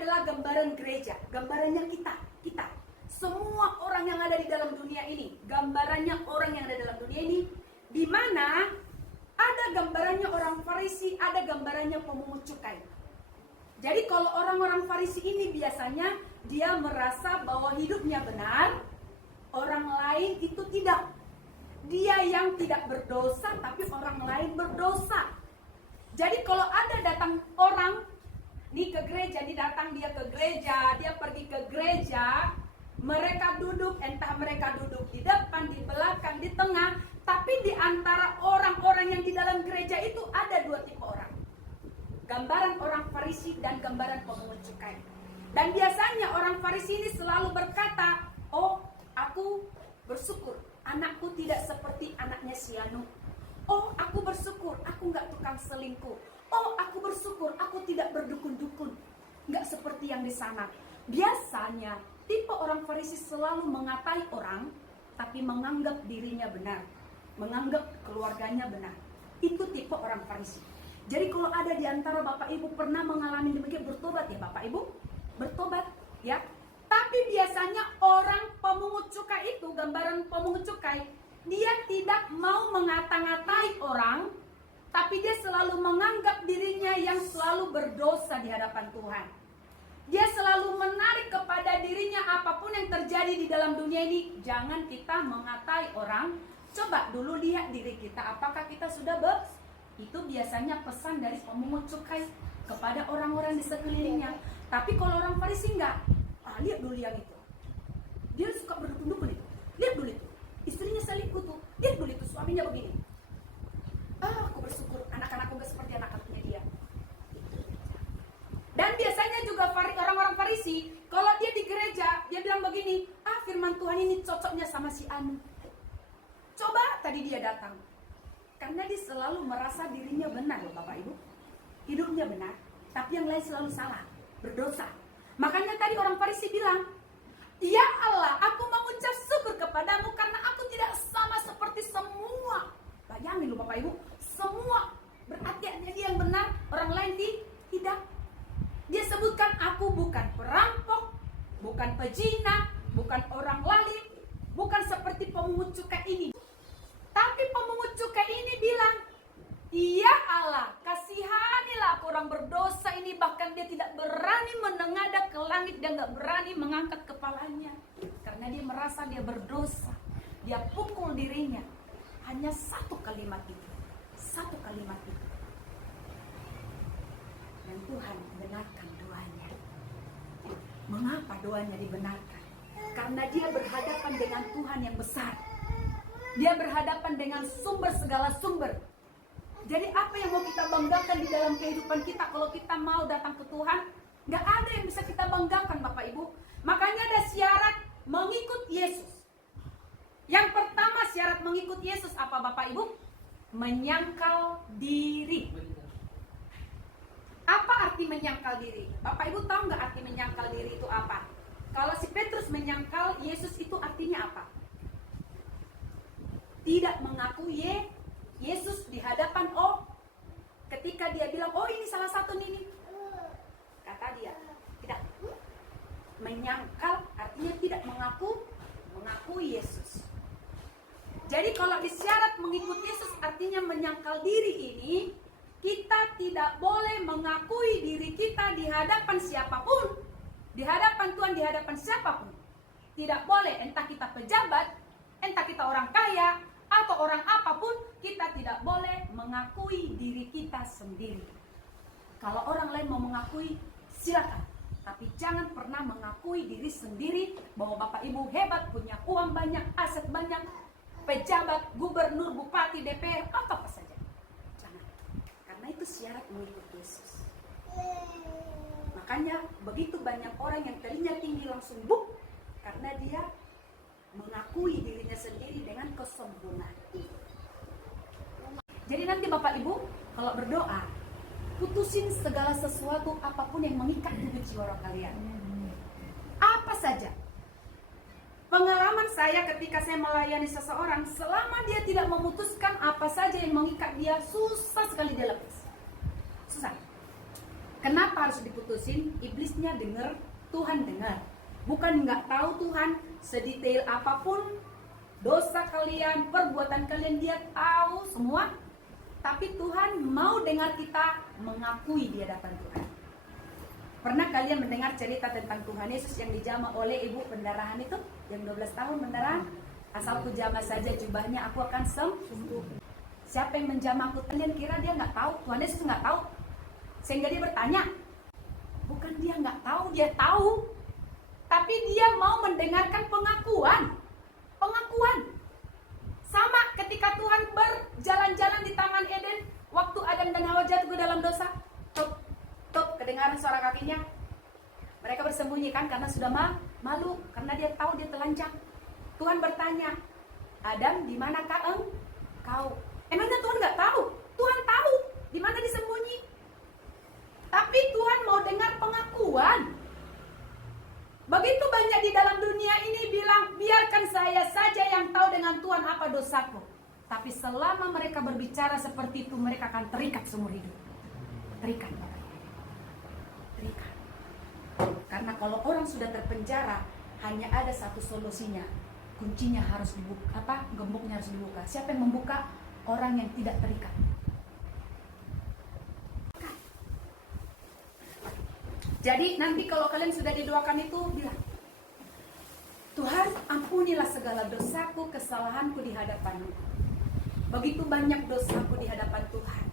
adalah gambaran gereja, gambarannya kita. Semua orang yang ada di dalam dunia ini, gambarannya orang yang ada dalam dunia ini, di mana ada gambarannya orang Farisi, ada gambarannya pemungut cukai. Jadi kalau orang-orang Farisi ini biasanya dia merasa bahwa hidupnya benar, orang lain itu tidak. Dia yang tidak berdosa, tapi orang lain berdosa. Jadi kalau ada datang orang nih ke gereja, dia ke gereja, dia pergi ke gereja, mereka duduk, entah mereka duduk di depan, di belakang, di tengah, tapi di antara orang-orang yang di dalam gereja itu ada dua tipe orang. Gambaran orang Farisi dan gambaran pemungut cukai. Dan biasanya orang Farisi ini selalu berkata, oh aku bersyukur anakku tidak seperti anaknya si Anu. Oh aku bersyukur aku gak tukang selingkuh. Oh aku bersyukur aku tidak berdukun-dukun, gak seperti yang di sana. Biasanya tipe orang Farisi selalu mengatai orang, tapi menganggap dirinya benar, menganggap keluarganya benar. Itu tipe orang Farisi. Jadi kalau ada di antara Bapak Ibu pernah mengalami demikian, bertobat ya Bapak Ibu, bertobat ya. Tapi biasanya orang pemungut cukai itu, gambaran pemungut cukai, dia tidak mau mengata-ngatai orang, tapi dia selalu menganggap dirinya yang selalu berdosa di hadapan Tuhan. Dia selalu menarik kepada dirinya apapun yang terjadi di dalam dunia ini. Jangan kita mengatai orang. Coba dulu lihat diri kita, apakah kita sudah itu biasanya pesan dari pemungut cukai kepada orang-orang di sekelilingnya. Tapi kalau orang Farisi enggak. Lihat dulu yang itu. Dia suka berdukun-dukun itu. Lihat dulu itu. Istrinya selingkuh tuh. Lihat dulu itu, suaminya begini. Aku bersyukur anak-anakku enggak seperti anak-anaknya dia. Dan biasanya juga orang-orang Farisi, kalau dia di gereja, dia bilang begini, firman Tuhan ini cocoknya sama si Anu. Coba tadi dia datang. Karena dia selalu merasa dirinya benar loh Bapak Ibu. Hidupnya benar, tapi yang lain selalu salah, berdosa. Makanya tadi orang Farisi bilang, ya Allah, aku mengucap syukur kepadamu karena aku tidak sama seperti semua. Bayangin loh Bapak Ibu, semua berarti dia yang benar, orang lain tidak. Dia sebutkan aku bukan perampok, bukan pezina, bukan orang lalim, bukan seperti pemungut cukai ini. Tapi pemungut cukai ini bilang, ya Allah, kasihanilah aku orang berdosa ini. Bahkan dia tidak berani menengadah ke langit, dia gak berani mengangkat kepalanya. Karena dia merasa dia berdosa. Dia pukul dirinya. Hanya satu kalimat itu. Satu kalimat itu. Dan Tuhan benarkan doanya. Mengapa doanya dibenarkan? Karena dia berhadapan dengan Tuhan yang besar. Dia berhadapan dengan sumber segala sumber. Jadi apa yang mau kita banggakan di dalam kehidupan kita kalau kita mau datang ke Tuhan? Gak ada yang bisa kita banggakan Bapak Ibu. Makanya ada syarat mengikut Yesus. Yang pertama syarat mengikut Yesus apa Bapak Ibu? Menyangkal diri. Apa arti menyangkal diri? Bapak Ibu tahu gak arti menyangkal diri itu apa? Kalau si Petrus menyangkal Yesus itu artinya apa? Tidak mengakui Yesus di hadapan ketika dia bilang, ini salah satu nih. Kata dia, tidak. Menyangkal artinya tidak mengakui Yesus. Jadi kalau disyarat mengikuti Yesus artinya menyangkal diri ini, kita tidak boleh mengakui diri kita di hadapan siapapun. Di hadapan Tuhan, di hadapan siapapun. Tidak boleh, entah kita pejabat, entah kita orang kaya, atau orang apapun, kita tidak boleh mengakui diri kita sendiri. Kalau orang lain mau mengakui, silakan. Tapi jangan pernah mengakui diri sendiri bahwa Bapak Ibu hebat, punya uang banyak, aset banyak, pejabat, gubernur, bupati, DPR, apa saja. Jangan. Karena itu syarat mengikut Yesus. Makanya begitu banyak orang yang tadinya tinggi langsung buk, karena dia mengakui dirinya sendiri dengan kesombongan. Jadi nanti Bapak Ibu kalau berdoa, putusin segala sesuatu apapun yang mengikat hidup jiwa kalian. Apa saja. Pengalaman saya ketika saya melayani seseorang, selama dia tidak memutuskan apa saja yang mengikat dia, susah sekali dia lepas. Susah. Kenapa harus diputusin? Iblisnya dengar, Tuhan dengar. Bukan nggak tahu Tuhan sedetail apapun dosa kalian, perbuatan kalian, dia tahu semua. Tapi Tuhan mau dengar kita mengakui di hadapan Tuhan. Pernah kalian mendengar cerita tentang Tuhan Yesus yang dijamah oleh ibu pendarahan itu? Yang 12 tahun pendarahan? Asal ku jamah saja jubahnya, aku akan sembuh. Siapa yang menjamahku? Kalian kira dia nggak tahu? Tuhan Yesus nggak tahu? Sehingga dia bertanya. Bukan dia nggak tahu, dia tahu. Tapi dia mau mendengarkan pengakuan. Pengakuan. Sama ketika Tuhan berjalan-jalan di Taman Eden, waktu Adam dan Hawa jatuh ke dalam dosa, tok, kedengaran suara kakinya. Mereka bersembunyi kan karena sudah malu, karena dia tahu dia telanjang. Tuhan bertanya, Adam, di manakah engkau? Emangnya Tuhan nggak tahu? Tuhan tahu di mana disembunyi. Tapi Tuhan mau dengar pengakuan. Begitu banyak di dalam dunia ini bilang, biarkan saya saja yang tahu dengan Tuhan apa dosaku. Tapi selama mereka berbicara seperti itu, mereka akan terikat seumur hidup. Terikat. Terikat. Karena kalau orang sudah terpenjara, hanya ada satu solusinya. Kuncinya harus dibuka, gemboknya harus dibuka. Siapa yang membuka? Orang yang tidak terikat. Jadi nanti kalau kalian sudah didoakan itu, bilang, Tuhan, ampunilah segala dosaku, kesalahanku di hadapan-Mu. Begitu banyak dosaku di hadapan Tuhan.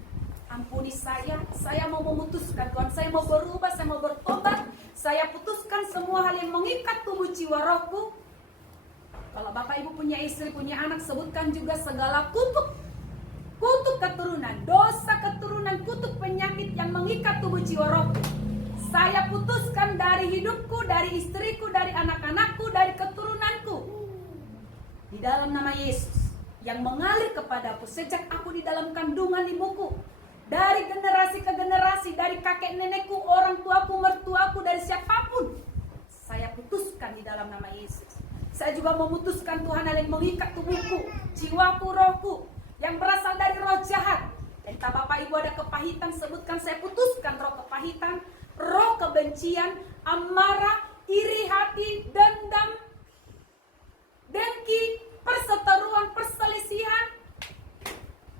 Ampuni saya mau memutuskan Tuhan, saya mau berubah, saya mau bertobat, saya putuskan semua hal yang mengikat tubuh jiwa rohku. Kalau Bapak Ibu punya istri, punya anak, sebutkan juga segala kutuk keturunan, dosa keturunan, kutuk penyakit yang mengikat tubuh jiwa rohku. Saya putuskan dari hidupku, dari istriku, dari anak-anakku, dari keturunanku. Di dalam nama Yesus yang mengalir kepadaku sejak aku di dalam kandungan ibuku. Dari generasi ke generasi, dari kakek nenekku, orang tuaku, mertuaku, dari siapapun. Saya putuskan di dalam nama Yesus. Saya juga memutuskan Tuhan yang mengikat tubuhku, jiwaku, rohku, yang berasal dari roh jahat. Entah Bapak Ibu ada kepahitan, sebutkan, saya putuskan roh kepahitan, roh kebencian, amarah, iri hati, dendam, dengki, perseteruan, perselisihan,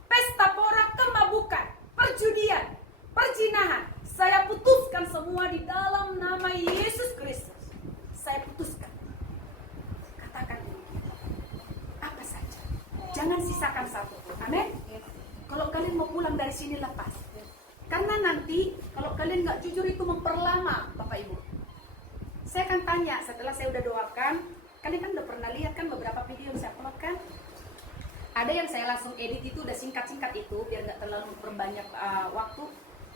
pesta pora, kemabukan, perjudian, perzinahan. Saya putuskan semua di dalam nama Yesus Kristus. Saya putuskan. Katakan apa saja. Jangan sisakan satu pun. Amin. Kalau kalian mau pulang dari sini, lepas. Karena nanti kalau kalian nggak jujur itu memperlama, Bapak Ibu. Saya akan tanya setelah saya udah doakan. Kalian kan udah pernah lihat kan beberapa video yang saya upload kan? Ada yang saya langsung edit itu udah singkat-singkat itu biar nggak terlalu berbanyak waktu.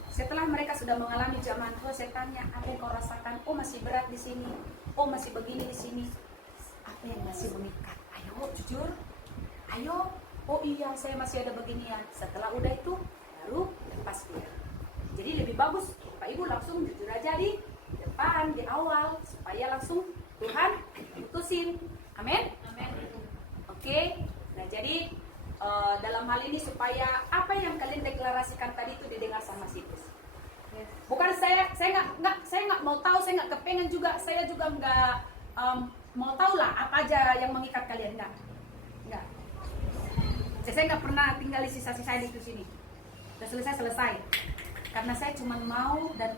Setelah mereka sudah mengalami zaman tua, saya tanya, apa yang kau rasakan? Oh masih berat di sini. Oh masih begini di sini. Apa yang masih mengikat? Ayo jujur. Ayo. Oh iya saya masih ada beginian. Setelah udah itu baru lepas dia. Jadi lebih bagus Bapak Ibu langsung jujur aja di depan, di awal, supaya langsung Tuhan putusin. Amin. Amin. Oke. Nah jadi dalam hal ini supaya apa yang kalian deklarasikan tadi itu didengar sama Situs. Bukan saya nggak mau tahu, saya nggak kepengen juga, saya juga nggak mau tahu lah apa aja yang mengikat kalian, nggak. Saya nggak pernah tinggal di sisa-sisa di sini. Udah selesai. Karena saya cuma mau dan